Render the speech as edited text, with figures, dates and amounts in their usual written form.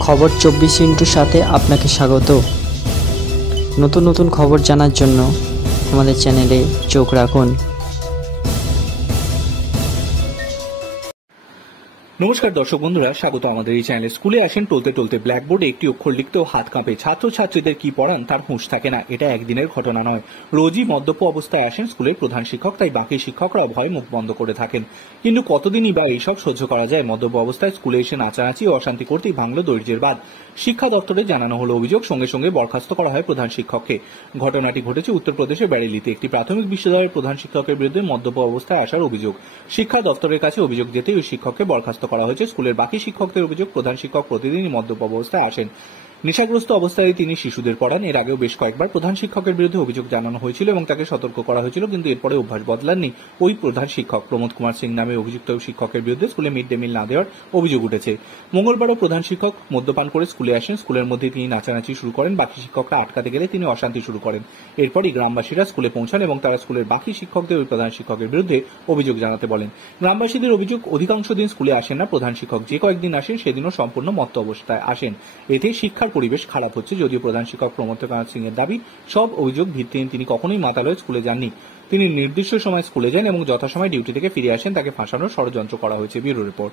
খবর 24 সাথে আপনাকে স্বাগত। নতুন নতুন খবর জানার জন্য আমাদের চ্যানেলে চোখ রাখুন। নমস্কার দর্শক বন্ধুরা, স্বাগত আমাদের এই চ্যানেলে। স্কুলে আসেন টলতে টলতে, ব্ল্যাকবোর্ডে একটি অক্ষর লিখতেও হাত কাঁপে। ছাত্রছাত্রীদের কি পড়ান তার হুঁশ থাকে না। এটা একদিনের ঘটনা নয়, রোজই মদ্যপ অবস্থায় আসেন স্কুলের প্রধান শিক্ষক, তাই বাকি শিক্ষকরা ভয়ে মুখ বন্ধ করে থাকেন। কিন্তু কতদিনই বা এইসব সহ্য করা যায়? মদ্যপ অবস্থায় স্কুলে এসে নাচানাচি ও অশান্তি করতেই ভাঙল ধৈর্যের বাঁধ। শিক্ষা দপ্তরে জানানো হলো অভিযোগ, সঙ্গে সঙ্গে বরখাস্ত করা হয় প্রধান শিক্ষককে। ঘটনাটি ঘটেছে উত্তরপ্রদেশের ব্যারেলিতে। একটি প্রাথমিক বিদ্যালয়ের প্রধান শিক্ষকের বিরুদ্ধে মদ্যপ অবস্থায় আসার অভিযোগ। শিক্ষা দপ্তরের কাছে অভিযোগ যেতেই ওই শিক্ষককে বরখাস্ত করা হয়েছে। স্কুলের বাকি শিক্ষকদের অভিযোগ, প্রধান শিক্ষক প্রতিদিনই মদ্যপ অবস্থায় আসেন। নেশাগ্রস্ত অবস্থায় তিনি শিশুদের পড়ান। এর আগেও বেশ কয়েকবার প্রধান শিক্ষকের বিরুদ্ধে অভিযোগ জানানো হয়েছিল এবং তাকে সতর্ক করা হয়েছিল, কিন্তু এরপরে অভ্যাস বদলাননি ওই প্রধান শিক্ষক। প্রমোদ কুমার সিং নামে অভিযুক্ত শিক্ষকের বিরুদ্ধে স্কুলে মিড ডে মিল না দেওয়ার অভিযোগ উঠেছে। মঙ্গলবারও প্রধান শিক্ষক মদ্যপান করে স্কুলে আসেন। স্কুলের মধ্যে তিনি নাচানাচি শুরু করেন। বাকি শিক্ষকরা আটকাতে গেলে তিনি অশান্তি শুরু করেন। এরপরই গ্রামবাসীরা স্কুলে পৌঁছান এবং তারা স্কুলের বাকি শিক্ষকদের ওই প্রধান শিক্ষকের বিরুদ্ধে অভিযোগ জানাতে বলেন। গ্রামবাসীদের অভিযোগ, অধিকাংশ দিন স্কুলে আসেন না প্রধান শিক্ষক। যে কয়েকদিন আসেন সেদিনও সম্পূর্ণ মত্ত অবস্থায় আসেন। এতে শিক্ষার পরিবেশ খারাপ হচ্ছে। যদিও প্রধান শিক্ষক প্রমোদ কুমার সিং এর দাবি, সব অভিযোগ ভিত্তিহীন। তিনি কখনোই মাতাল হয়ে স্কুলে যাননি। তিনি নির্দিষ্ট সময় স্কুলে যান এবং যথাসময় ডিউটি থেকে ফিরে আসেন। তাকে ফাঁসানোর ষড়যন্ত্র করা হয়েছে। Bureau report.